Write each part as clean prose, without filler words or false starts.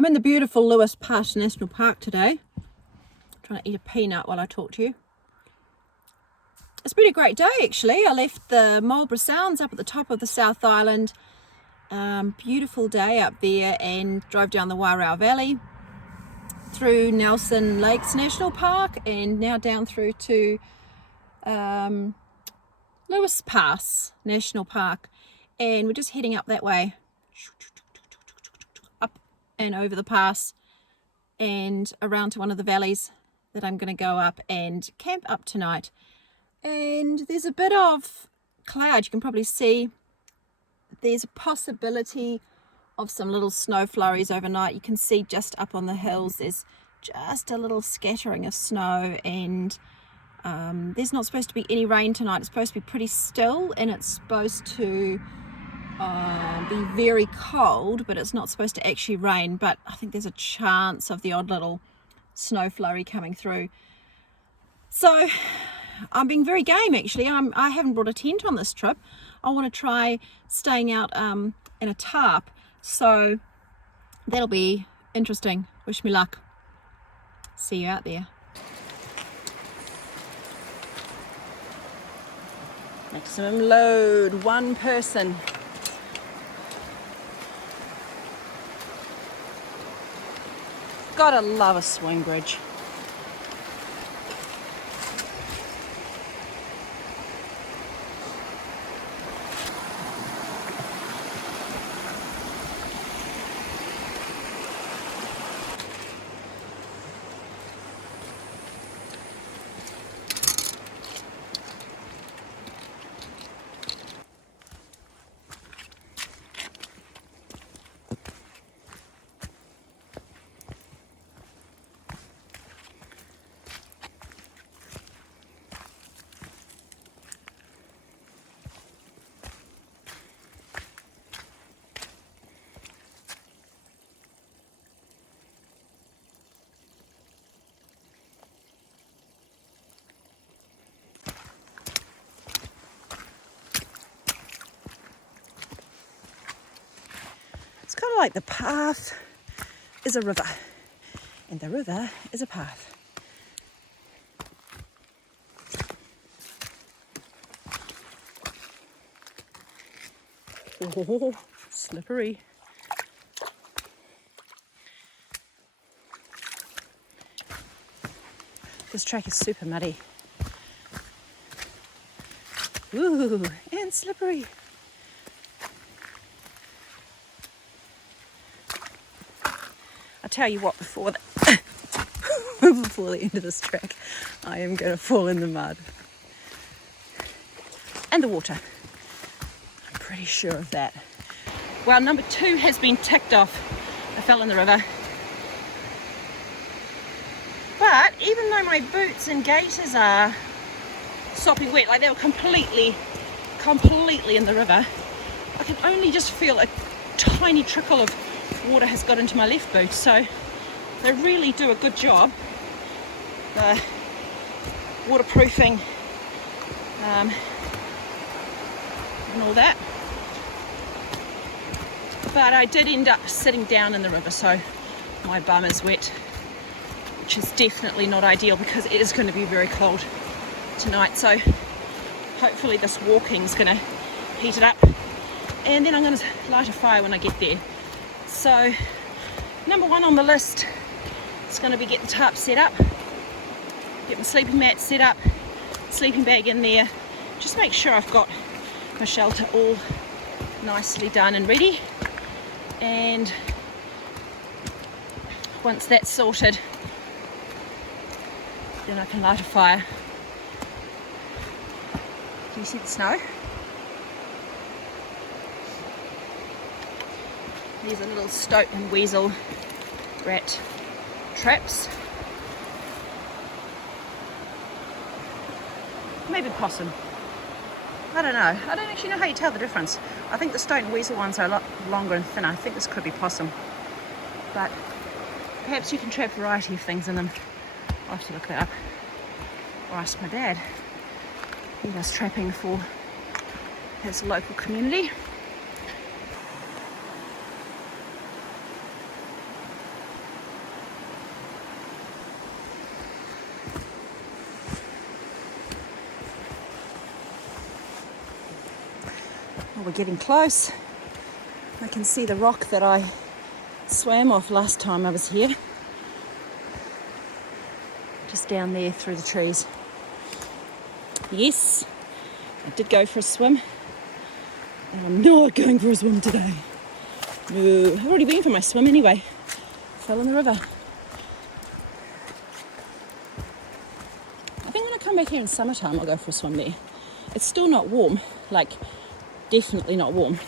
I'm in the beautiful Lewis Pass National Park today. I'm trying to eat a peanut while I talk to you. It's been a great day actually. I left the Marlborough Sounds up at the top of the South Island. Beautiful day up there, and drove down the Warao Valley through Nelson Lakes National Park and now down through to Lewis Pass National Park, and we're just heading up that way, up and over the pass and around to one of the valleys that I'm going to go up and camp up tonight. And there's a bit of cloud, you can probably see. There's a possibility of some little snow flurries overnight. You can see just up on the hills there's just a little scattering of snow, and there's not supposed to be any rain tonight. It's supposed to be pretty still, and it's supposed to be very cold, but it's not supposed to actually rain. But I think there's a chance of the odd little snow flurry coming through. So I'm being very game actually. I haven't brought a tent on this trip. I want to try staying out in a tarp, so that'll be interesting. Wish me luck. See you out there. Maximum load, one person. Gotta love a swing bridge. It's kind of like the path is a river and the river is a path. Oh, slippery. This track is super muddy. Ooh, and slippery. I'll tell you what, before the end of this track, I am going to fall in the mud. And the water. I'm pretty sure of that. Well, number 2 has been ticked off. I fell in the river. But even though my boots and gaiters are sopping wet, like they were completely in the river, I can only just feel a tiny trickle of water has got into my left boot. So they really do a good job, the waterproofing and all that. But I did end up sitting down in the river, so my bum is wet, which is definitely not ideal because it is going to be very cold tonight. So hopefully this walking is going to heat it up, and then I'm going to light a fire when I get there. So number 1 on the list is going to be get the tarp set up, get my sleeping mat set up, sleeping bag in there, just make sure I've got my shelter all nicely done and ready. And once that's sorted, then I can light a fire. Do you see the snow? These are little stoat and weasel rat traps. Maybe possum. I don't know. I don't actually know how you tell the difference. I think the stoat and weasel ones are a lot longer and thinner. I think this could be possum. But perhaps you can trap a variety of things in them. I'll have to look that up. Or ask my dad. He does trapping for his local community. we're getting close. I can see the rock that I swam off last time I was here. Just down there through the trees. Yes, I did go for a swim. And I'm not going for a swim today. No, I've already been for my swim anyway. Fell in the river. I think when I come back here in summertime, I'll go for a swim there. It's still not warm, like definitely not warm.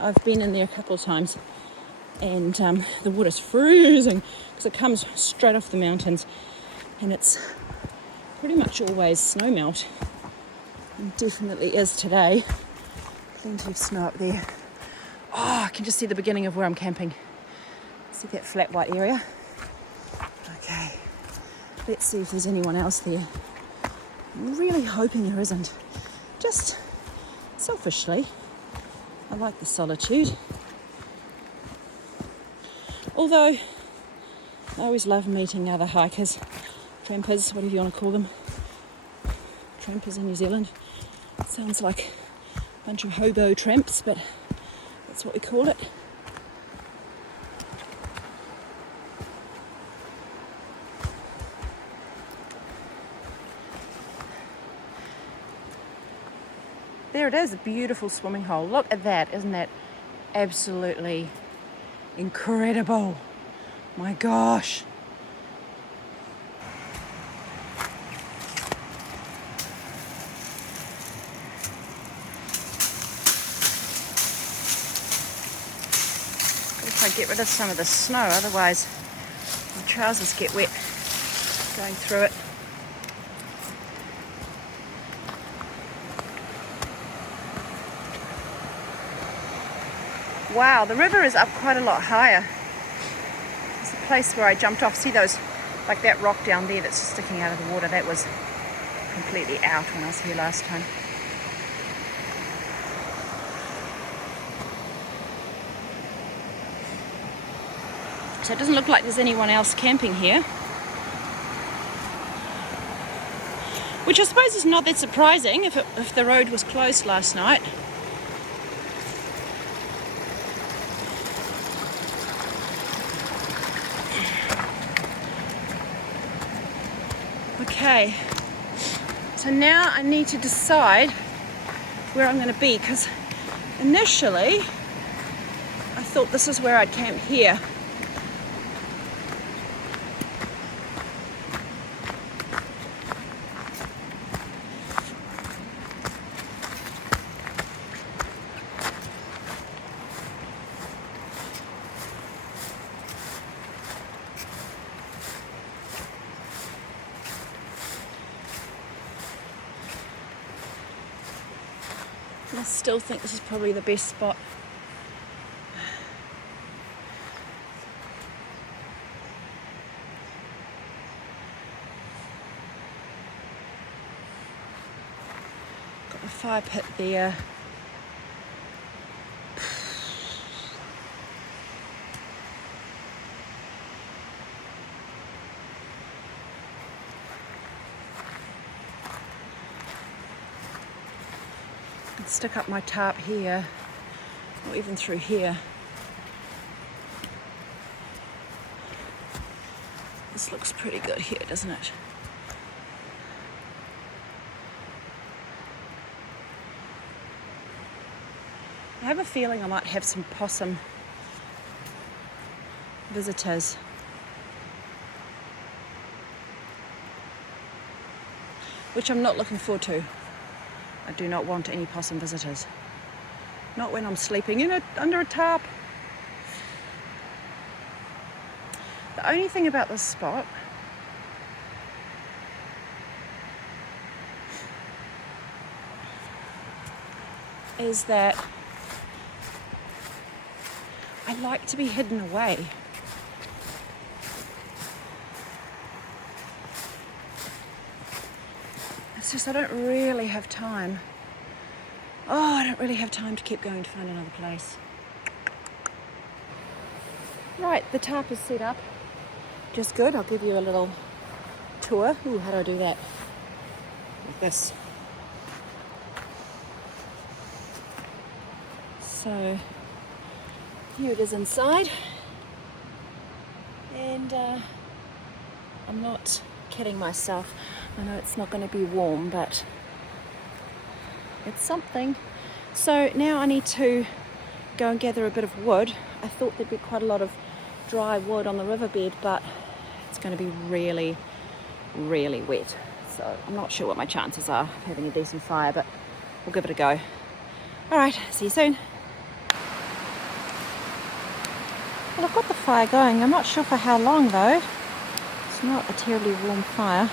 I've been in there a couple of times and the water's freezing because it comes straight off the mountains and it's pretty much always snow melt. It definitely is today. Plenty of snow up there. Oh, I can just see the beginning of where I'm camping. See that flat white area? Okay, let's see if there's anyone else there. I'm really hoping there isn't. Just selfishly, I like the solitude. Although, I always love meeting other hikers, trampers, whatever you want to call them. Trampers in New Zealand. Sounds like a bunch of hobo tramps, but that's what we call it. There it is, a beautiful swimming hole. Look at that, isn't that absolutely incredible? My gosh. Gotta try to get rid of some of the snow, otherwise my trousers get wet going through it. Wow, the river is up quite a lot higher. It's the place where I jumped off. See those, like that rock down there that's sticking out of the water? That was completely out when I was here last time. So it doesn't look like there's anyone else camping here. Which I suppose is not that surprising if the road was closed last night. Okay, so now I need to decide where I'm going to be, because initially I thought this is where I'd camp here. I still think this is probably the best spot. Got the fire pit there. Stick up my tarp here, or even through here. This looks pretty good here, doesn't it? I have a feeling I might have some possum visitors. Which I'm not looking forward to. I do not want any possum visitors. Not when I'm sleeping under a tarp. The only thing about this spot is that I like to be hidden away. It's just I don't really have time. Oh, I don't really have time to keep going to find another place. Right, the tarp is set up. Just good. I'll give you a little tour. Ooh, how do I do that? Like this. So here it is inside, and I'm not kidding myself. I know it's not going to be warm, but it's something. So now I need to go and gather a bit of wood. I thought there'd be quite a lot of dry wood on the riverbed, but it's going to be really, really wet. So I'm not sure what my chances are of having a decent fire, but we'll give it a go. All right, see you soon. Well, I've got the fire going. I'm not sure for how long though. It's not a terribly warm fire.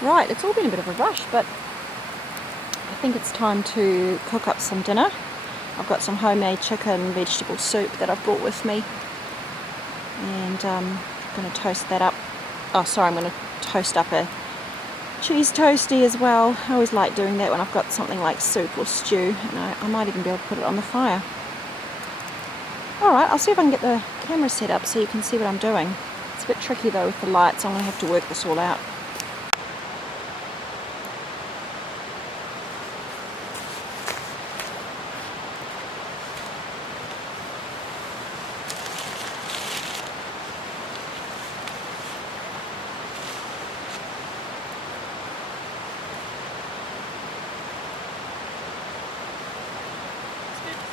Right, it's all been a bit of a rush, but I think it's time to cook up some dinner. I've got some homemade chicken vegetable soup that I've brought with me, and I'm going to toast that up. Oh, sorry, I'm going to toast up a cheese toastie as well. I always like doing that when I've got something like soup or stew, and I might even be able to put it on the fire. Alright, I'll see if I can get the camera set up so you can see what I'm doing. It's a bit tricky though with the lights. I'm going to have to work this all out.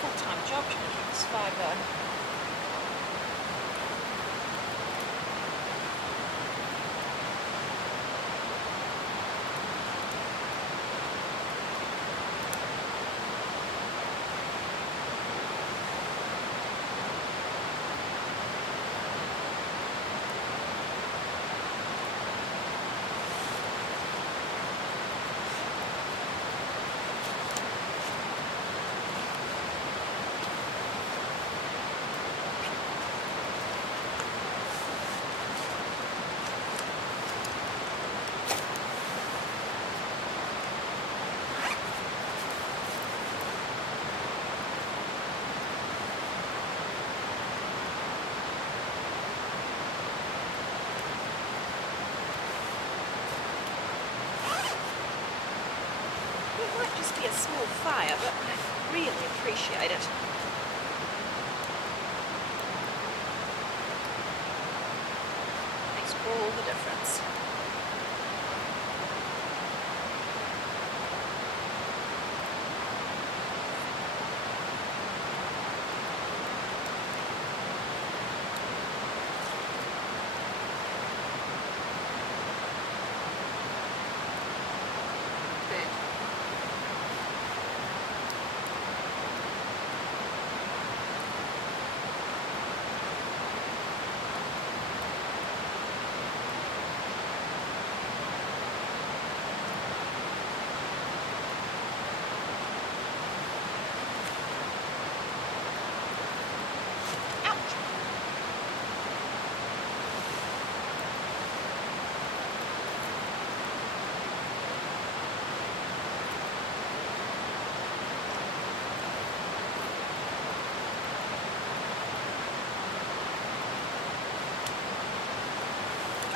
Full-time job trying to keep this fire going. It might just be a small fire, but I really appreciate it. Makes all the difference.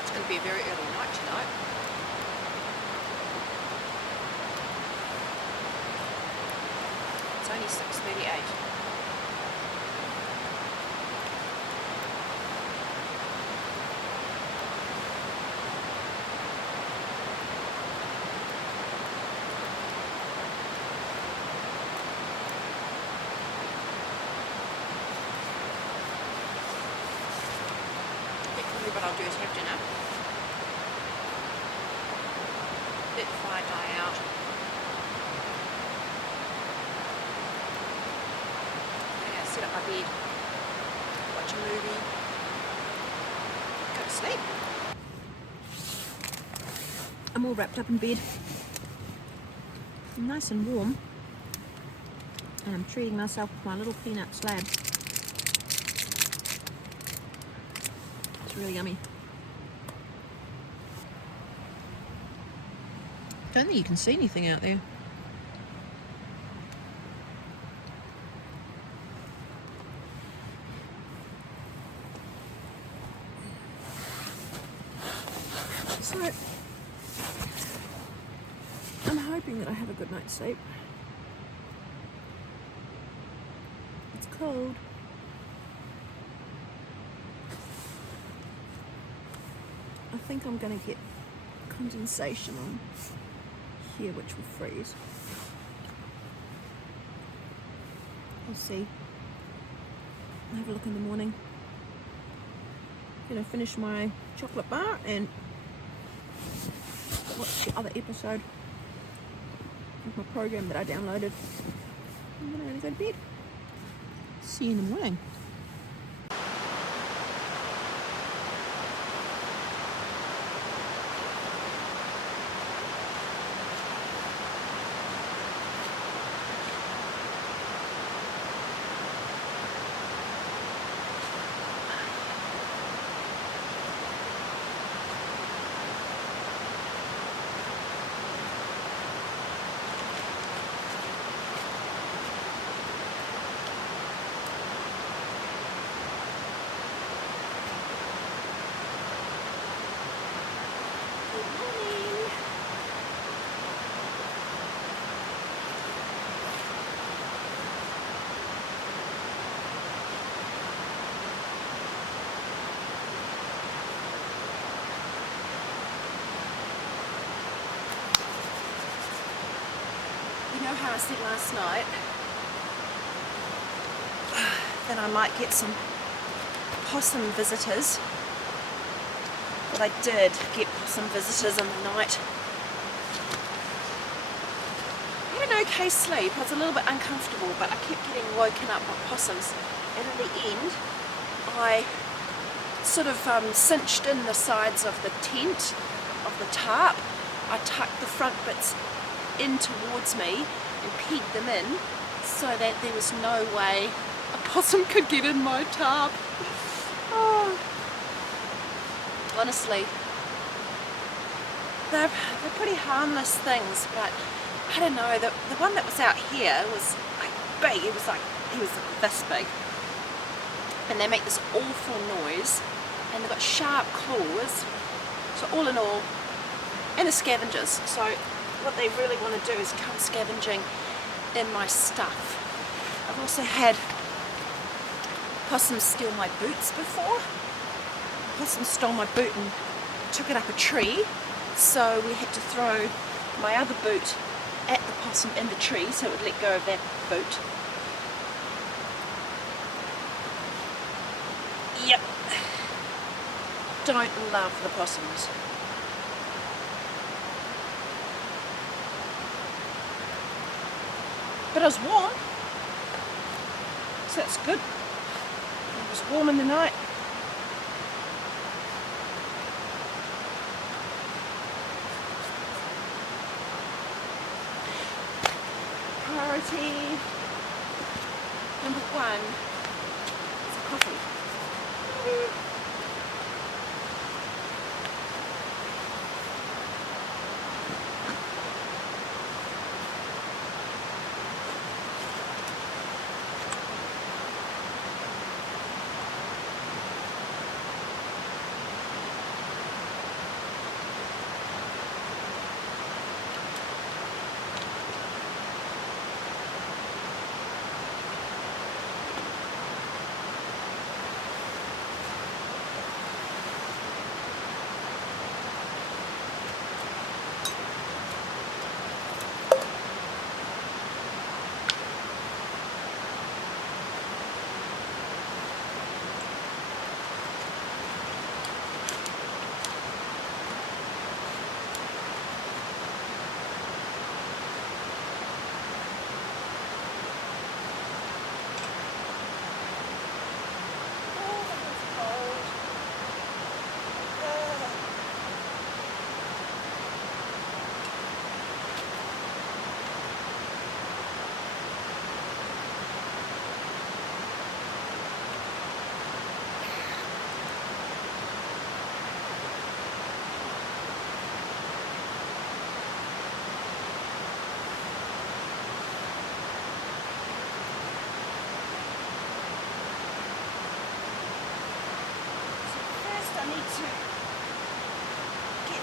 It's going to be a very early night tonight. It's only 6:38. What I'll do is have dinner, let the fire die out, and set up my bed, watch a movie, go to sleep. I'm all wrapped up in bed, I'm nice and warm, and I'm treating myself with my little peanut slab. It's really yummy. Don't think you can see anything out there. So I'm hoping hoping that I have a good night's sleep. It's cold. I think I'm going to get condensation on here, which will freeze. We'll see. I'll have a look in the morning. I'm going to finish my chocolate bar and watch the other episode of my program that I downloaded. I'm going to go to bed. See you in the morning. You know how I said last night that I might get some possum visitors? Well, I did get possum visitors in the night. I had an okay sleep. I was a little bit uncomfortable, but I kept getting woken up by possums. And in the end, I sort of cinched in the sides of the tent, of the tarp. I tucked the front bits in towards me and pegged them in so that there was no way a possum could get in my tarp. Oh. Honestly, they're pretty harmless things, but I don't know, the one that was out here was like big. He was this big, and they make this awful noise, and they've got sharp claws. So all in all, and the scavengers, so what they really want to do is come scavenging in my stuff. I've also had possums steal my boots before. Possum stole my boot and took it up a tree, so we had to throw my other boot at the possum in the tree so it would let go of that boot. Yep. Don't love the possums. But it was warm, so that's good. It was warm in the night. Priority number one is coffee.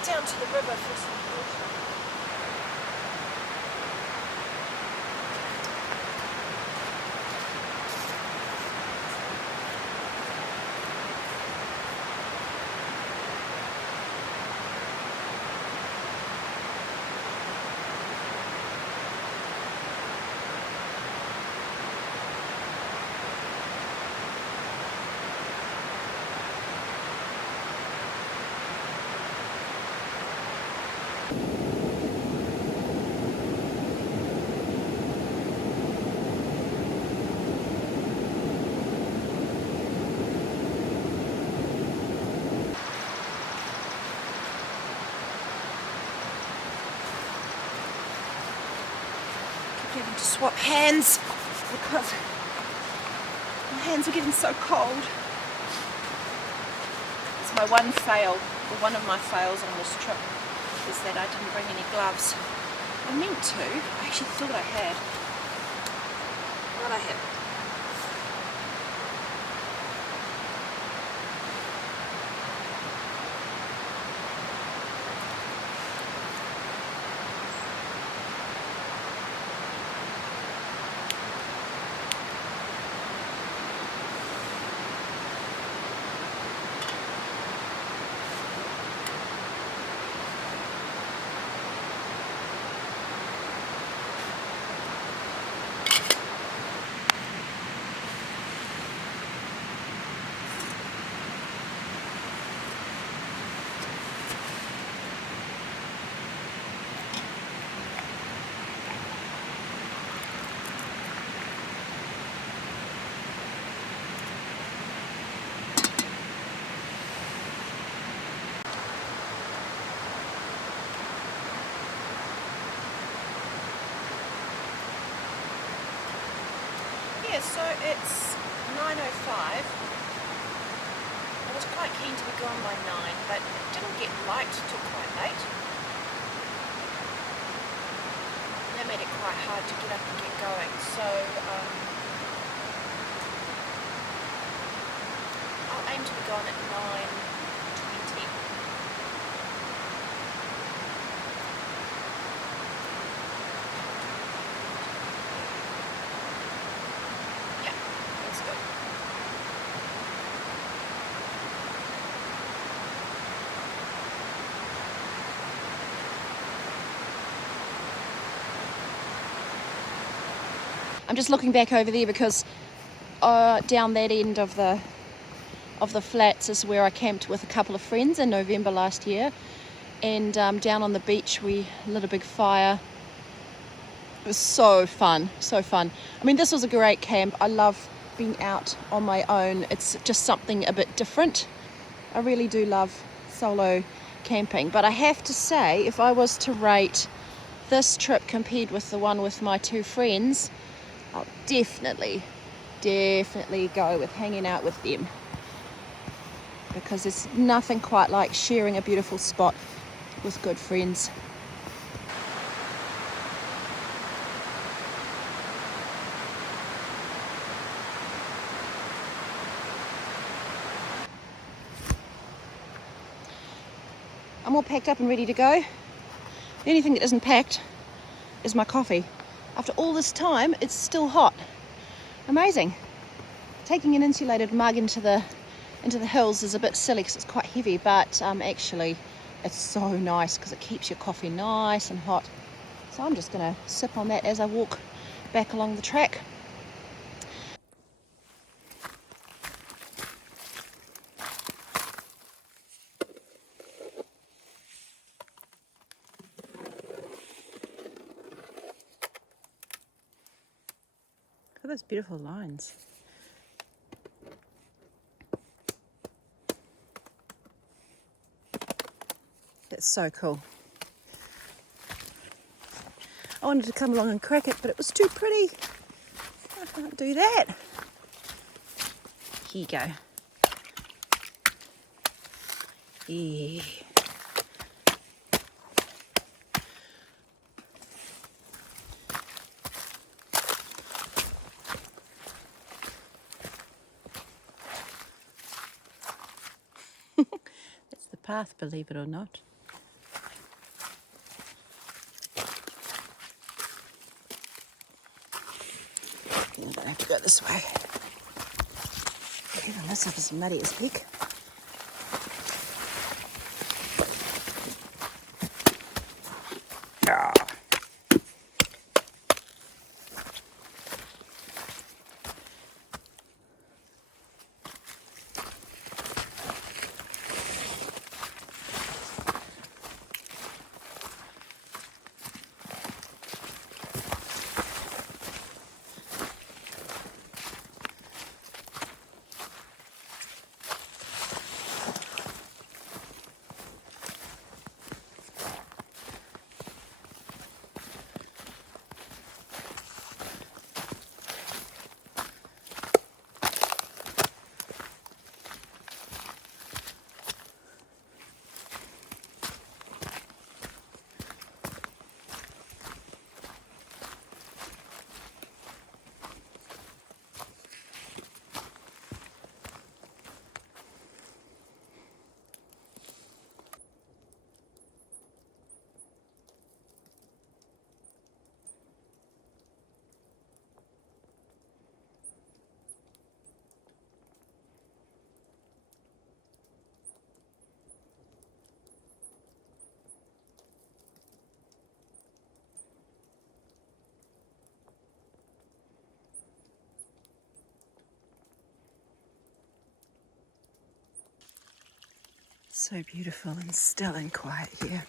Down to the river for some water. to swap hands because my hands are getting so cold. It's my one fail, or one of my fails on this trip, is that I didn't bring any gloves. I meant to. I actually thought I had. But I haven't. So it's 9:05. I was quite keen to be gone by 9, but it didn't get light till quite late. That made it quite hard to get up and get going. So I'll aim to be gone at 9:20. I'm just looking back over there because down that end of the flats is where I camped with a couple of friends in November last year, and down on the beach we lit a big fire. It was so fun, so fun. I mean, this was a great camp. I love being out on my own. It's just something a bit different. I really do love solo camping, but I have to say, if I was to rate this trip compared with the one with my two friends, I'll definitely go with hanging out with them, because there's nothing quite like sharing a beautiful spot with good friends. I'm all packed up and ready to go. The only thing that isn't packed is my coffee. After all this time, it's still hot. Amazing. Taking an insulated mug into the hills is a bit silly because it's quite heavy, but actually it's so nice because it keeps your coffee nice and hot. So I'm just going to sip on that as I walk back along the track. Look at those beautiful lines. That's so cool. I wanted to come along and crack it, but it was too pretty. I can't do that. Here you go. Yeah. That's the path, believe it or not. I don't have to go this way. Even this is as muddy as heck. Ah. So beautiful and still and quiet here.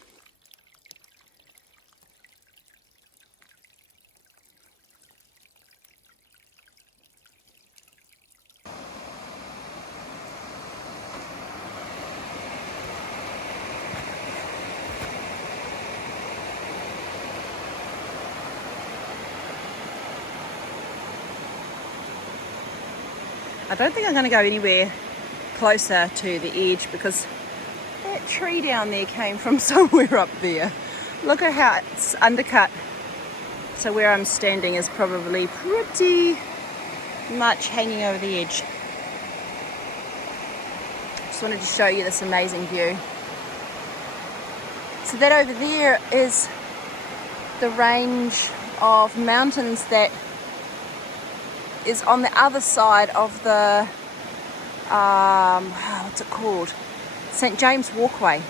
I don't think I'm going to go anywhere closer to the edge because that tree down there came from somewhere up there. Look at how it's undercut. So where I'm standing is probably pretty much hanging over the edge. Just wanted to show you this amazing view. So that over there is the range of mountains that is on the other side of the, what's it called? St. James Walkway.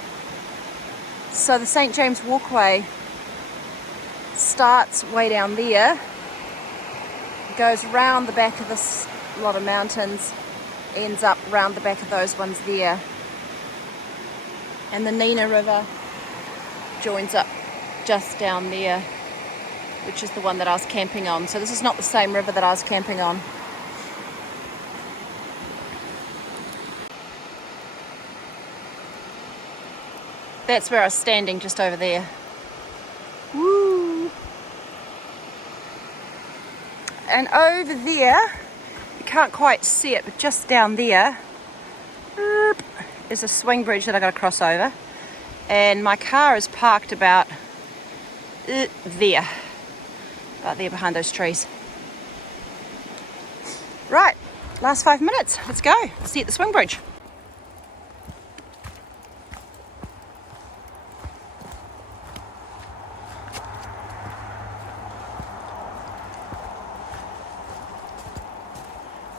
So the St. James Walkway starts way down there, goes round the back of this lot of mountains, ends up round the back of those ones there. And the Nina River joins up just down there, which is the one that I was camping on. So this is not the same river that I was camping on. That's where I was standing, just over there. Woo! And over there, you can't quite see it, but just down there is a swing bridge that I got to cross over. And my car is parked about there. About there behind those trees. Right, last 5 minutes. Let's go. See you at the swing bridge.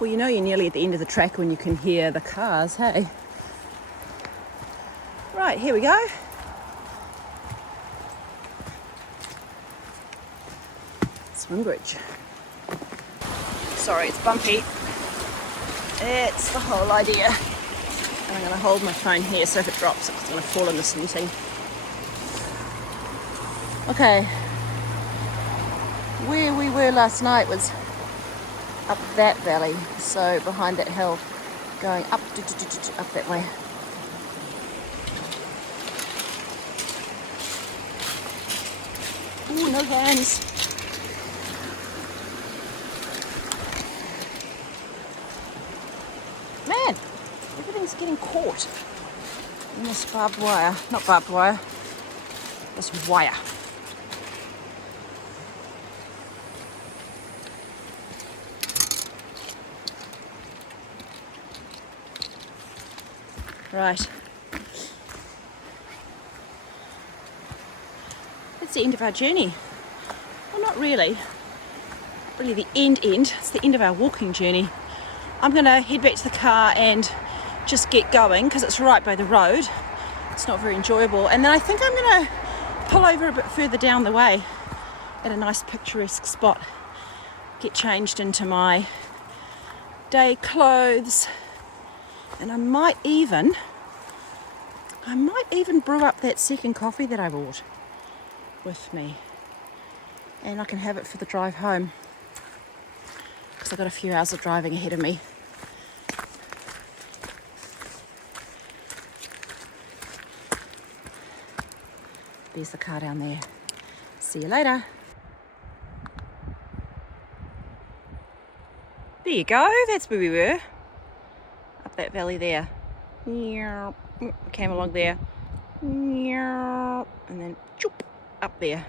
Well, you know you're nearly at the end of the track when you can hear the cars, hey? Right, here we go. Swing bridge. Sorry, it's bumpy. It's the whole idea. And I'm going to hold my phone here so if it drops, it's going to fall in this netting. Okay. Where we were last night was up that valley, so behind that hill, going up that way. Ooh, no hands. Man, everything's getting caught in this barbed wire. Not barbed wire, this wire. Right. That's the end of our journey. Well, not really. Really the end. It's the end of our walking journey. I'm going to head back to the car and just get going because it's right by the road. It's not very enjoyable. And then I think I'm going to pull over a bit further down the way at a nice picturesque spot. Get changed into my day clothes. And I might even brew up that second coffee that I bought with me. And I can have it for the drive home. Because I've got a few hours of driving ahead of me. There's the car down there. See you later. There you go, that's where we were. Up that valley there. Came along there. And then up there.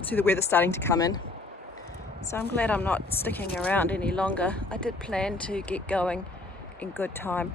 See the weather's starting to come in. So I'm glad I'm not sticking around any longer. I did plan to get going in good time.